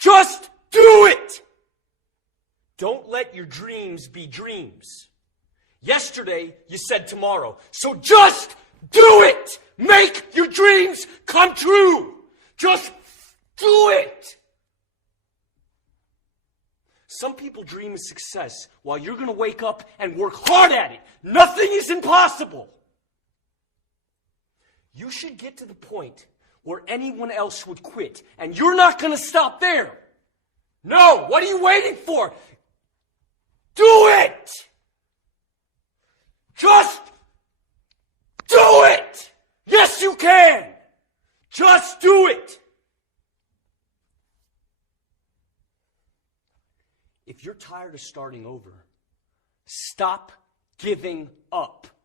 Just do it! Don't let your dreams be dreams. Yesterday, you said tomorrow. So just do it! Make your dreams come true! Just do it! Some people dream of success while you're going to wake up and work hard at it. Nothing is impossible. You should get to the point where anyone else would quit, and you're not going to stop there. No, what are you waiting for? Do it! Just do it! Yes, you can! Just do it! If you're tired of starting over, stop giving up.